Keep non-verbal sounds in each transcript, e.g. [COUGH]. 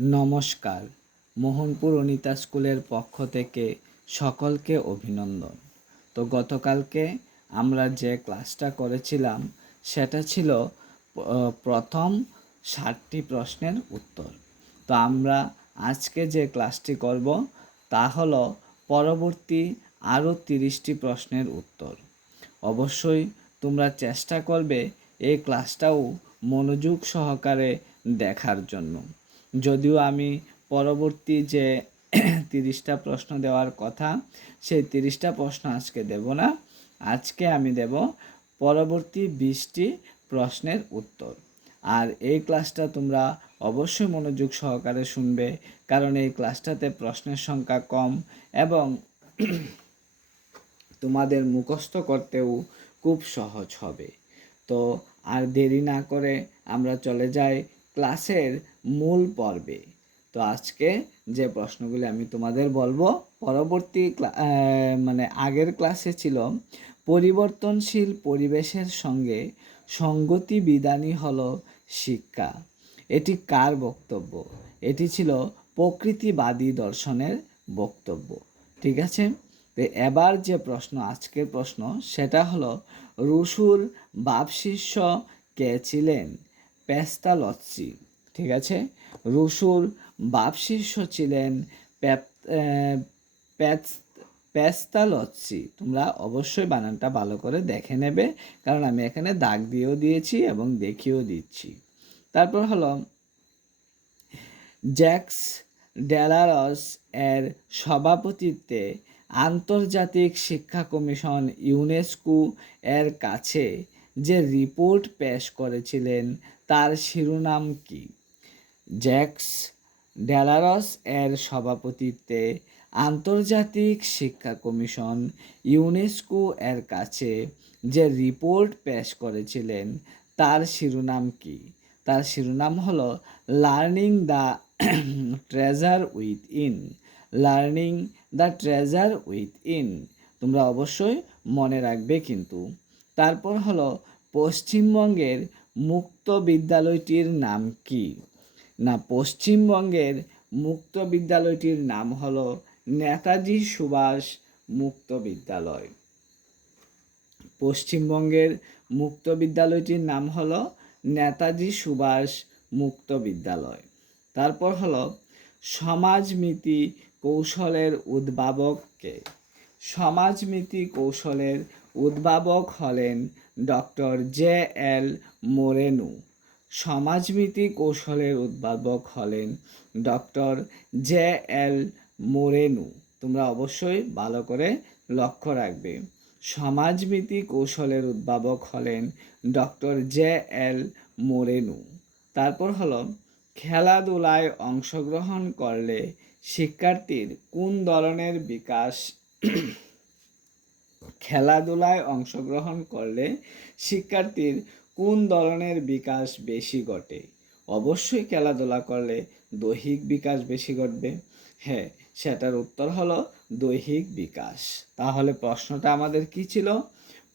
নমস্কার। মোহনপুর অনিতা স্কুলের পক্ষ থেকে সকলকে অভিনন্দন। তো গতকালকে আমরা যে ক্লাসটা করেছিলাম, সেটা ছিল প্রথম ষাটটি প্রশ্নের উত্তর। তো আমরা আজকে যে ক্লাসটি করব, তা হলো পরবর্তী আরও তিরিশটি প্রশ্নের উত্তর। অবশ্যই তোমরা চেষ্টা করবে এই ক্লাসটাও মনোযোগ সহকারে দেখার জন্য। যদিও আমি পরবর্তী যে তিরিশটা প্রশ্ন দেওয়ার কথা, সেই তিরিশটা প্রশ্ন আজকে দেব না। আজকে আমি দেব পরবর্তী বিশটি প্রশ্নের উত্তর। আর এই ক্লাসটা তোমরা অবশ্যই মনোযোগ সহকারে শুনবে, কারণ এই ক্লাসটাতে প্রশ্নের সংখ্যা কম এবং তোমাদের মুখস্থ করতেও খুব সহজ হবে। তো আর দেরি না করে আমরা চলে যাই ক্লাসের মূল পর্বে। তো আজকে যে প্রশ্নগুলি আমি তোমাদের বলব, পরবর্তী মানে আগের ক্লাসে ছিল, পরিবর্তনশীল পরিবেশের সঙ্গে সঙ্গতি বিধানই হলো শিক্ষা। এটি কার বক্তব্য? এটি ছিল প্রকৃতিবাদী দর্শনের বক্তব্য। ঠিক আছে? তো এবার যে প্রশ্ন, আজকের প্রশ্ন, সেটা হলো রুশুর বাপশিষ্য কে ছিলেন? পেস্তালচ্ছি ঠিক আছে? রুশুর বাপশিষ্য ছিলেন পেপ- আহ, তোমরা অবশ্যই বানানটা ভালো করে দেখে নেবে কারণ আমি এখানে দাগ দিয়েও দিয়েছি এবং দেখিয়েও দিচ্ছি। তারপর হলো জ্যাক্স ডেলারস এর সভাপতিত্বে আন্তর্জাতিক শিক্ষা কমিশন ইউনেস্কো এর কাছে যে রিপোর্ট পেশ করেছিলেন তার শিরোনাম কি? জ্যাক্স ডেলারস এর সভাপতিত্বে আন্তর্জাতিক শিক্ষা কমিশন ইউনেস্কো এর কাছে যে রিপোর্ট পেশ করেছিলেন, তার শিরোনাম কি? তার শিরোনাম হলো learning the treasure within learning the treasure within তোমরা অবশ্যই মনে রাখবে কিন্তু। তারপর হলো পশ্চিমবঙ্গের মুক্ত বিদ্যালয়টির নাম কি? না, পশ্চিমবঙ্গের মুক্ত বিদ্যালয়টির নাম হল নেতাজি সুভাষ মুক্ত বিদ্যালয়। পশ্চিমবঙ্গের মুক্ত বিদ্যালয়টির নাম হল নেতাজি সুভাষ মুক্ত বিদ্যালয়। তারপর হলো সমাজমিতি কৌশলের উদ্ভাবককে। সমাজমিতি কৌশলের উদ্ভাবক হলেন ডক্টর জে এল মোরেনু। সমাজমিতি কৌশলের উদ্ভাবক হলেন ডক্টর জে এল মোরেনু। তোমরা অবশ্যই ভালো করে লক্ষ্য রাখবে। সমাজমিতি কৌশলের উদ্ভাবক হলেন ডক্টর জে এল মোরেনু। তারপর হলো, খেলাধুলায় অংশগ্রহণ করলে শিক্ষার্থীর কোন ধরনের বিকাশ? খেলাধুলায় অংশগ্রহণ করলে শিক্ষার্থীর কোন ধরনের বিকাশ বেশি ঘটে? অবশ্যই খেলাধুলা করলে দৈহিক বিকাশ বেশি ঘটবে। হ্যাঁ সেটার উত্তর হলো দৈহিক বিকাশ। তাহলে প্রশ্নটা আমাদের কি ছিল?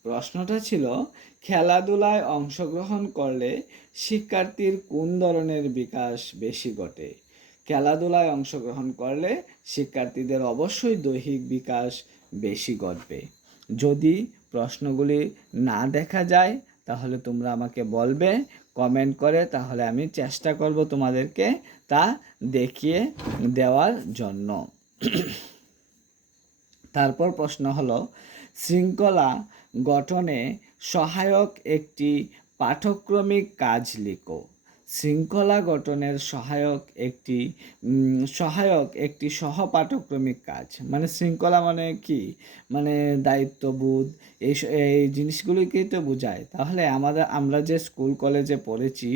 প্রশ্নটা ছিল, খেলাধুলায় অংশগ্রহণ করলে শিক্ষার্থীর কোন ধরনের বিকাশ বেশি ঘটে? খেলাধুলায় অংশগ্রহণ করলে শিক্ষার্থীদের অবশ্যই দৈহিক বিকাশ বেশি ঘটবে। যদি প্রশ্নগুলি না দেখা যায় তাহলে তোমরা আমাকে বলবে কমেন্ট করে, তাহলে আমি চেষ্টা করব তোমাদেরকে তা দেখিয়ে দেওয়ার জন্য। তারপর প্রশ্ন হলো, শৃঙ্খলা গঠনে সহায়ক একটি পাঠক্রমিক কাজ লিখো। শৃঙ্খলা গঠনের সহায়ক একটি সহায়ক একটি সহপাঠক্রমিক কাজ। মানে শৃঙ্খলা মানে কি? মানে দায়িত্ববোধ, এই এই জিনিসগুলিকেই তো বোঝায়। তাহলে আমাদের, আমরা যে স্কুল কলেজে পড়েছি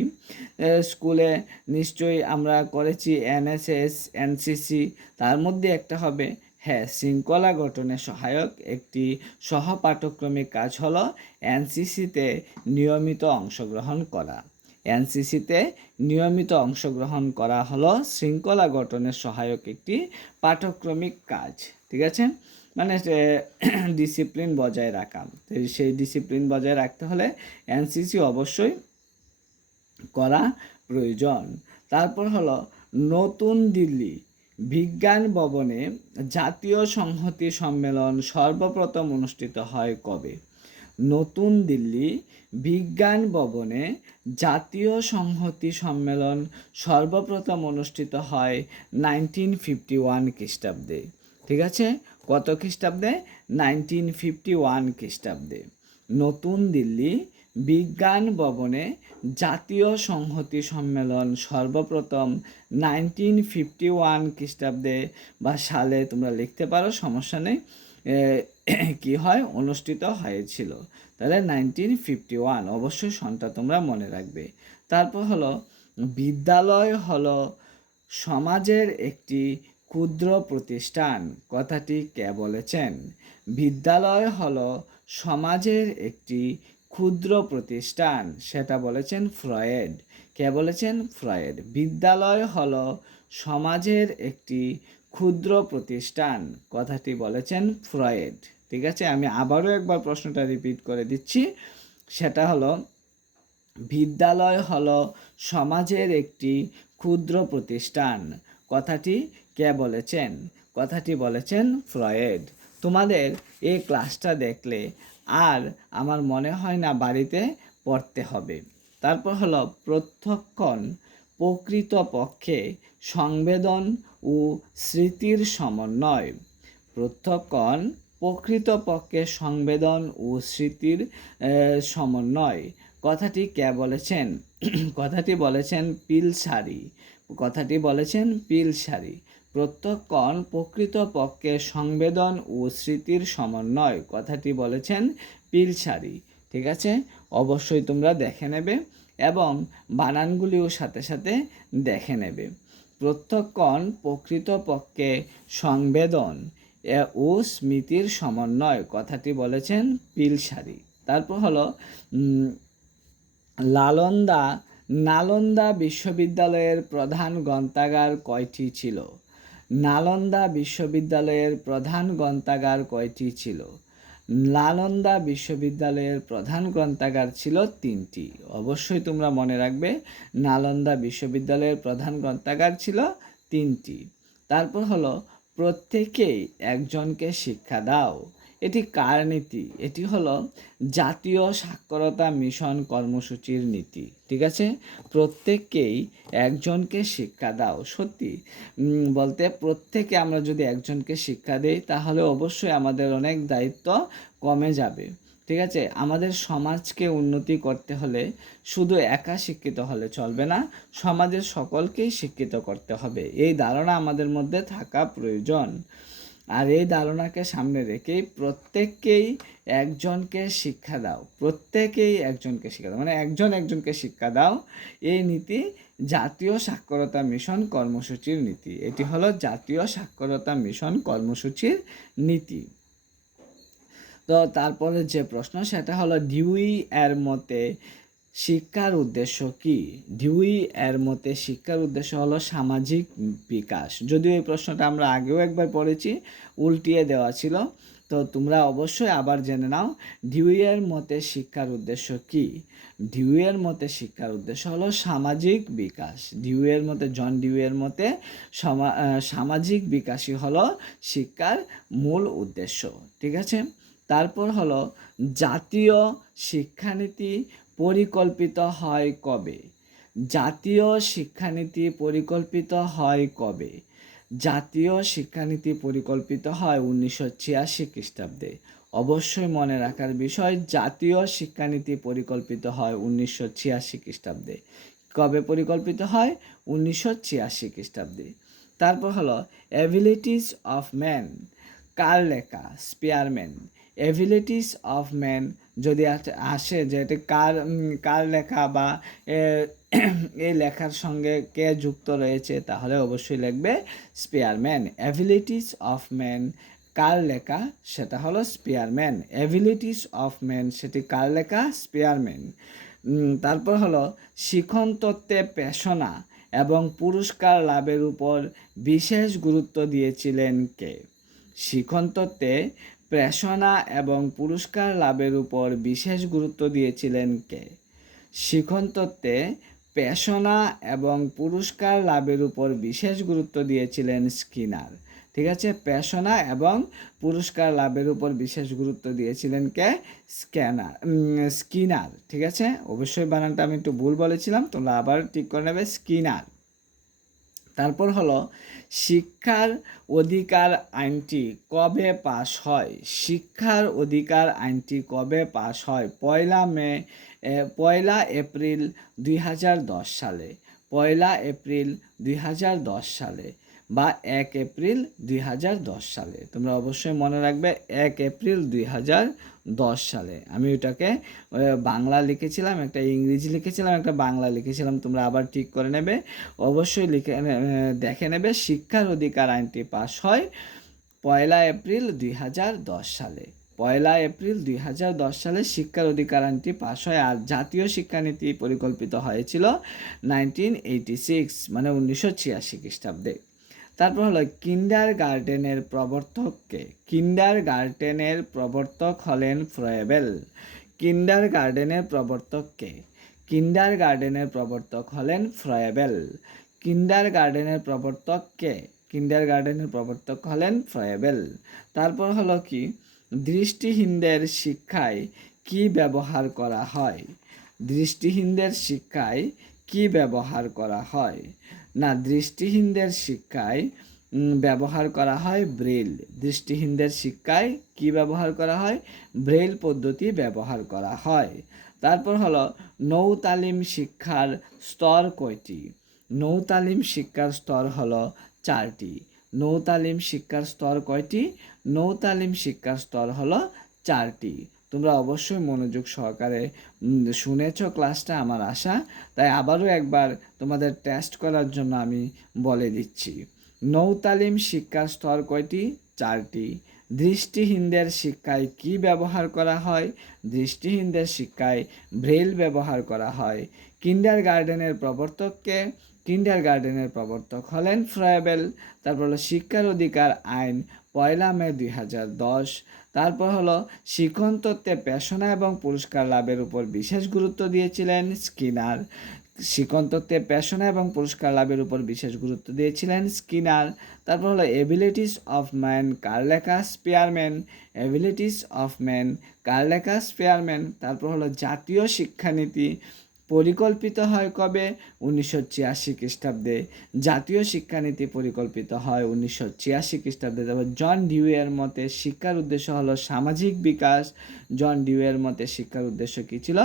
স্কুলে নিশ্চয়ই আমরা করেছি এনএসএস, এনসিসি, তার মধ্যে একটা হবে হ্যাঁ শৃঙ্খলা গঠনে সহায়ক একটি সহপাঠক্রমিক কাজ হলো এনসিসিতে নিয়মিত অংশগ্রহণ করা। এনসিসিতে নিয়মিত অংশগ্রহণ করা হলো। শৃঙ্খলা গঠনের সহায়ক একটি পাঠক্রমিক কাজ, ঠিক আছে? মানে ডিসিপ্লিন [CLEARS THROAT] বজায় রাখা। সেই ডিসিপ্লিন বজায় রাখতে হলে এনসিসি অবশ্যই করা প্রয়োজন। তারপর হলো নতুন দিল্লি বিজ্ঞান ভবনে জাতীয় সংহতি সম্মেলন সর্বপ্রথম অনুষ্ঠিত হয় কবে? নতুন দিল্লি বিজ্ঞান ভবনে জাতীয় সংহতি সম্মেলন সর্বপ্রথম অনুষ্ঠিত হয় নাইনটিন ফিফটি ওয়ান খ্রিস্টাব্দে। ঠিক আছে? কত খ্রিস্টাব্দে? নাইনটিন ফিফটি ওয়ান খ্রিস্টাব্দে। নতুন দিল্লি বিজ্ঞান ভবনে জাতীয় সংহতি সম্মেলন সর্বপ্রথম নাইনটিন ফিফটি ওয়ান খ্রিস্টাব্দে বা সালে তোমরা লিখতে পারো, সমস্যা নেই। [COUGHS] কি হয়? অনুষ্ঠিত হয়েছিল। তাহলে নাইনটিন ফিফটি ওয়ান অবশ্যই সনটা তোমরা মনে রাখবে। তারপর হলো, বিদ্যালয় হলো সমাজের একটি ক্ষুদ্র প্রতিষ্ঠান, কথাটি কে বলেছেন? বিদ্যালয় হলো সমাজের একটি ক্ষুদ্র প্রতিষ্ঠান, সেটা বলেছেন ফ্রয়েড। কে বলেছেন? ফ্রয়েড। বিদ্যালয় হলো সমাজের একটি ক্ষুদ্র প্রতিষ্ঠান, কথাটি বলেছেন ফ্রয়েড। ঠিক আছে? আমি আবারও একবার প্রশ্নটা রিপিট করে দিচ্ছি। সেটা হলো, বিদ্যালয় হলো সমাজের একটি ক্ষুদ্র প্রতিষ্ঠান। কথাটি কে বলেছেন? কথাটি বলেছেন ফ্রয়েড। তোমাদের এই ক্লাসটা দেখলে আর আমার মনে হয় না বাড়িতে পড়তে হবে। তারপর হলো, প্রত্যক্ষণ প্রকৃতপক্ষে সংবেদন ও স্মৃতির সমন্বয়। প্রত্যক্ষণ প্রকৃতপক্ষে সংবেদন ও স্মৃতির সমন্বয়। কথাটি কে বলেছেন? [CLEARS THROAT] কথাটি বলেছেন পিলসারি। কথাটি বলেছেন পিলসারি। প্রত্যক্ষণ প্রকৃতপক্ষে সংবেদন ও স্মৃতির সমন্বয়। কথাটি বলেছেন পিলসারি। ঠিক আছে? অবশ্যই তোমরা দেখে নেবে এবং বানানগুলিও সাথে সাথে দেখে নেবে। প্রত্যক্ষণ প্রকৃতপক্ষে সংবেদন ও স্মৃতির সমন্বয়, কথাটি বলেছেন পিলসারি। তারপর হলো লালন্দা, নালন্দা বিশ্ববিদ্যালয়ের প্রধান গ্রন্থাগার কয়টি ছিল? নালন্দা বিশ্ববিদ্যালয়ের প্রধান গ্রন্থাগার কয়টি ছিল? নালন্দা বিশ্ববিদ্যালয়ের প্রধান গ্রন্থাগার ছিল তিনটি। অবশ্যই তোমরা মনে রাখবে, নালন্দা বিশ্ববিদ্যালয়ের প্রধান গ্রন্থাগার ছিল তিনটি। তারপর হলো প্রত্যেকেই একজনকে শিক্ষা দাও। এটি কার নীতি? এটি হলো জাতীয় সাক্ষরতা মিশন কর্মসূচির নীতি, ঠিক আছে? প্রত্যেককেই একজনকে শিক্ষা দাও। সত্যি বলতে প্রত্যেকে আমরা যদি একজনকে শিক্ষা দেই, তাহলে অবশ্যই আমাদের অনেক দায়িত্ব কমে যাবে। ঠিক আছে? আমাদের সমাজকে উন্নতি করতে হলে শুধু একা শিক্ষিত হলে চলবে না, সমাজের সকলকেই শিক্ষিত করতে হবে। এই ধারণা আমাদের মধ্যে থাকা প্রয়োজন। আর এই ধারণাকে সামনে রেখেই প্রত্যেককেই একজনকে শিক্ষা দাও। প্রত্যেকেই একজনকে শিক্ষা দাও। মানে একজন একজনকে শিক্ষা দাও। এই নীতি জাতীয় সাক্ষরতা মিশন কর্মসূচির নীতি। এটি হলো জাতীয় সাক্ষরতা মিশন কর্মসূচির নীতি। তো তারপরে যে প্রশ্ন, সেটা হলো ডিউই এর মতে শিক্ষার উদ্দেশ্য কি? ডিউই এর মতে শিক্ষার উদ্দেশ্য হলো সামাজিক বিকাশ। যদিও এই প্রশ্নটা আমরা আগেও একবার পড়েছি, উল্টিয়ে দেওয়া ছিল। তো তোমরা অবশ্যই আবার জেনে নাও ডিউইয়ের মতে শিক্ষার উদ্দেশ্য কি? ডিউইয়ের মতে শিক্ষার উদ্দেশ্য হলো সামাজিক বিকাশ। ডিউইয়ের মতে, জন ডিউইয়ের মতে সমা- সামাজিক বিকাশই হলো শিক্ষার মূল উদ্দেশ্য। ঠিক আছে? তারপর হলো জাতীয় শিক্ষানীতি পরিকল্পিত হয় কবে? জাতীয় শিক্ষানীতি পরিকল্পিত হয় কবে? জাতীয় শিক্ষানীতি পরিকল্পিত হয় উনিশশো ছিয়াশি খ্রিস্টাব্দে। অবশ্যই মনে রাখার বিষয়, জাতীয় শিক্ষানীতি পরিকল্পিত হয় উনিশশো ছিয়াশি খ্রিস্টাব্দে। কবে পরিকল্পিত হয়? উনিশশো ছিয়াশি খ্রিস্টাব্দে। তারপর হলো অ্যাবিলিটিস অফ ম্যান কার লেখা? স্পিয়ারম্যান অ্যাবিলিটিস অফ ম্যান যদি আস- যে এটা কার কার লেখা বা এই লেখার সঙ্গে কে যুক্ত রয়েছে, তাহলে অবশ্যই লিখবে স্পিয়ারম্যান অ্যাবিলিটিস অফ ম্যান কার লেখা, সেটা হলো স্পিয়ারম্যান অ্যাবিলিটিস অফ ম্যান সেটি কার লেখা? স্পিয়ারম্যান তারপর হলো শিখন তত্ত্বে পেশনা এবং পুরস্কার লাভের উপর বিশেষ গুরুত্ব দিয়েছিলেন কে? শিখন তত্ত্বে প্রেষণা এবং পুরস্কার লাভের উপর বিশেষ গুরুত্ব দিয়েছিলেন কে? শিখন তত্ত্বে এবং পুরস্কার লাভের উপর বিশেষ গুরুত্ব দিয়েছিলেন স্কিনার। ঠিক আছে? পেশনা এবং পুরস্কার লাভের উপর বিশেষ গুরুত্ব দিয়েছিলেন কে? Scanner Skinner. ঠিক আছে? অবশ্যই বানানটা আমি একটু ভুল বলেছিলাম, তোমরা আবার ঠিক করে নেবে, স্কিনার। তারপর হলো, শিক্ষার অধিকার আইনটি কবে পাশ হয়? শিক্ষার অধিকার আইনটি কবে পাশ হয়? পয়লা মে পয়লা এপ্রিল দুই হাজার দশ সালে। পয়লা এপ্রিল দুই হাজার দশ সালে বা এক এপ্রিল দুই হাজার দশ সালে। তোমরা অবশ্যই মনে রাখবে, এক এপ্রিল দুই হাজার দশ সালে। আমি ওটাকে বাংলা লিখেছিলাম, একটা ইংরেজি লিখেছিলাম, একটা বাংলা লিখেছিলাম। তোমরা আবার ঠিক করে নেবে। অবশ্যই লিখে দেখে নেবে, শিক্ষার অধিকার আইনটি পাশ হয় পয়লা এপ্রিল দুই হাজার দশ সালে। পয়লা এপ্রিল দুই হাজার দশ সালে শিক্ষার অধিকার আইনটি পাশ হয় আর জাতীয় শিক্ষানীতি পরিকল্পিত হয়েছিল নাইনটিন এইটি সিক্স মানে উনিশশো ছিয়াশি খ্রিস্টাব্দে। তারপর হলো কিন্ডার গার্ডেনের প্রবর্তককে। কিন্ডার গার্ডেনের প্রবর্তক হলেন ফ্রয়েবেল। কিন্ডার গার্ডেনের প্রবর্তককে। কিন্ডার গার্ডেনের প্রবর্তক হলেন ফ্রয়েবেল। কিন্ডার গার্ডেনের প্রবর্তককে। কিন্ডার গার্ডেনের প্রবর্তক হলেন ফ্রয়েবেল। তারপর হলো কি? দৃষ্টিহীনদের শিক্ষায় কি ব্যবহার করা হয়? দৃষ্টিহীনদের শিক্ষায় কি ব্যবহার করা হয়? না, দৃষ্টিহীনদের শিক্ষায় ব্যবহার করা হয় ব্রেল। দৃষ্টিহীনদের শিক্ষায় কি ব্যবহার করা হয়? ব্রেল পদ্ধতি ব্যবহার করা হয়। তারপর হলো নৌ তালিম শিক্ষার স্তর কয়টি? নৌ তালিম শিক্ষার স্তর হলো চারটি। নৌ তালিম শিক্ষার স্তর কয়টি? নৌ তালিম শিক্ষার স্তর হলো চারটি। তোমরা অবশ্যই মনোযোগ সহকারে শুনেছ ক্লাসটা, আমার আশা। তাই আবারও একবার তোমাদের টেস্ট করার জন্য আমি বলে দিচ্ছি। নৌতালিম শিক্ষার স্তর কয়টি? চারটি। দৃষ্টিহীনদের শিক্ষায় কি ব্যবহার করা হয়? দৃষ্টিহীনদের শিক্ষায় ব্রেল ব্যবহার করা হয়। কিন্ডার গার্ডেনের প্রবর্তককে কিন্ডার গার্ডেনের প্রবর্তক হলেন ফ্রয়েবেল। তারপর হলো শিক্ষার অধিকার আইন, পয়লা মে দুই হাজার দশ। তারপর হলো শিক্ষণ তত্ত্বে পেশনা এবং পুরস্কার লাভের উপর বিশেষ গুরুত্ব দিয়েছিলেন স্কিনার। শিক্ষণ তত্ত্বে পেশনা এবং পুরস্কার লাভের উপর বিশেষ গুরুত্ব দিয়েছিলেন স্কিনার। তারপর হলো এবিলিটিস অফ ম্যান কার্লেকা স্পেয়ারম্যান, এবিলিটিস অফ ম্যান কার্লেকা স্পেয়ারম্যান। তারপর হলো জাতীয় শিক্ষানীতি পরিকল্পিত হয় কবে? উনিশশো ছিয়াশি খ্রিস্টাব্দে। জাতীয় শিক্ষানীতি পরিকল্পিত হয় উনিশশো ছিয়াশি খ্রিস্টাব্দে। তারপর জন ডিউয়ের মতে শিক্ষার উদ্দেশ্য হলো সামাজিক বিকাশ। জন ডিউয়ের মতে শিক্ষার উদ্দেশ্য কী ছিল?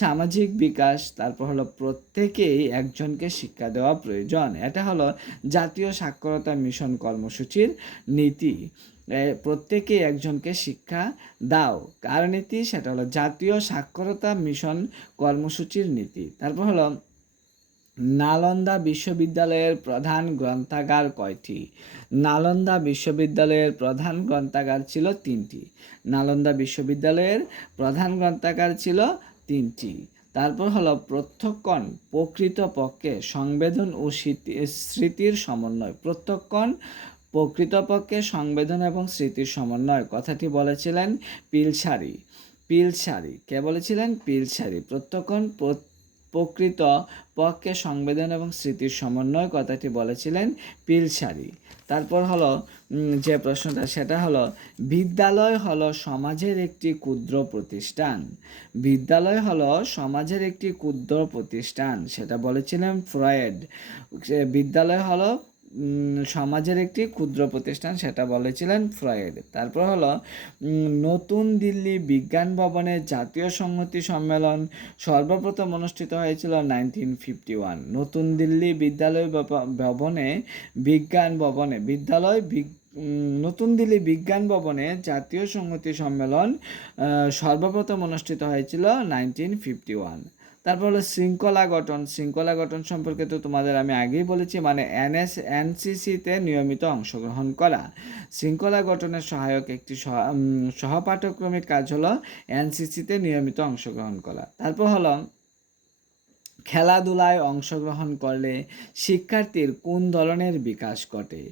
সামাজিক বিকাশ, তারপর হলো প্রত্যেকেই একজনকে শিক্ষা দেওয়া প্রয়োজন। এটা হলো জাতীয় সাক্ষরতা মিশন কর্মসূচির নীতি। এ, প্রত্যেকেই একজনকে শিক্ষা দাও। কার নীতি? সেটা হলো জাতীয় সাক্ষরতা মিশন কর্মসূচির নীতি। তারপর হলো নালন্দা বিশ্ববিদ্যালয়ের প্রধান গ্রন্থাগার কয়টি? নালন্দা বিশ্ববিদ্যালয়ের প্রধান গ্রন্থাগার ছিল তিনটি। নালন্দা বিশ্ববিদ্যালয়ের প্রধান গ্রন্থাগার ছিল তিনটি। তারপর হলো প্রত্যক্ষণ প্রকৃতপক্ষে সংবেদন ও স্মৃতি- স্মৃতির সমন্বয়। প্রত্যক্ষণ প্রকৃতপক্ষে সংবেদন এবং স্মৃতির সমন্বয়, কথাটি বলেছিলেন পিলসারি। পিলসারি, কে বলেছিলেন? পিলসারি। প্রত্যক্ষণ প্র- প্রকৃত পক্ষে সংবেদন এবং স্মৃতির সমন্বয়, কথাটি বলেছিলেন পিলসারি। তারপর হলো যে প্রশ্নটা, সেটা হলো, বিদ্যালয় হলো সমাজের একটি ক্ষুদ্র প্রতিষ্ঠান। বিদ্যালয় হলো সমাজের একটি ক্ষুদ্র প্রতিষ্ঠান, সেটা বলেছিলেন ফ্রয়েড। বিদ্যালয় হলো সমাজের একটি ক্ষুদ্র প্রতিষ্ঠান, সেটা বলেছিলেন ফ্রয়েড। তারপর হলো নতুন দিল্লি বিজ্ঞান ভবনে জাতীয় সংহতি সম্মেলন সর্বপ্রথম অনুষ্ঠিত হয়েছিল নাইনটিন ফিফটি ওয়ান। নতুন দিল্লি বিদ্যালয় ভবনে বিজ্ঞান ভবনে, বিদ্যালয় নতুন দিল্লি বিজ্ঞান ভবনে জাতীয় সংহতি সম্মেলন সর্বপ্রথম অনুষ্ঠিত হয়েছিল নাইনটিন ফিফটি ওয়ান। তারপর হলো শৃঙ্খলা গঠন। শৃঙ্খলা গঠন সম্পর্কে তো তোমাদের আমি আগেই বলেছি মানে এনএস, এনসিসিতে নিয়মিত অংশগ্রহণ করা। শৃঙ্খলা গঠনের সহায়ক একটি সহ- সহপাঠ্যক্রমিক কাজ হলো এনসিসিতে নিয়মিত অংশগ্রহণ করা। তারপর হলো খেলাধুলায় অংশগ্রহণ করলে শিক্ষার্থীর কোন ধরনের বিকাশ ঘটে?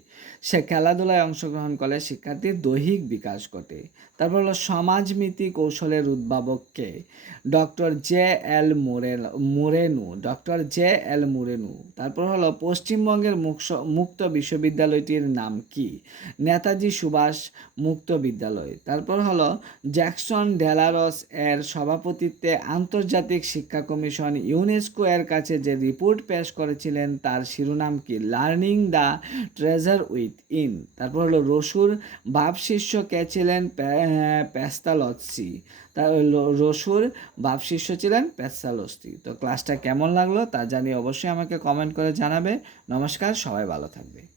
সে খেলাধুলায় অংশগ্রহণ করলে শিক্ষার্থীর দৈহিক বিকাশ ঘটে। তারপর হলো সমাজমিতি কৌশলের উদ্ভাবককে ডক্টর জে এল মোরে মোরেনু, ডক্টর জে এল মোরেনু। তারপর হলো পশ্চিমবঙ্গের মুক্ত বিশ্ববিদ্যালয়টির নাম কি? নেতাজি সুভাষ মুক্ত বিদ্যালয়। তারপর হলো জ্যাকসন ডেলারস এর সভাপতিত্বে আন্তর্জাতিক শিক্ষা কমিশন ইউনেস্কো এর কাছে যে রিপোর্ট পেশ করেছিলেন, তার শিরোনাম কি? Learning the treasure within তারপর হলো রসুর বাপ শিষ্য কে ছিলেন? প্যাস্তালসি তার রসুর বাপ শিষ্য ছিলেন প্যাস্তালসি তো ক্লাসটা কেমন লাগল তা জানিয়ে অবশ্যই আমাকে কমেন্ট করে জানাবে। নমস্কার, সবাই ভালো থাকবে।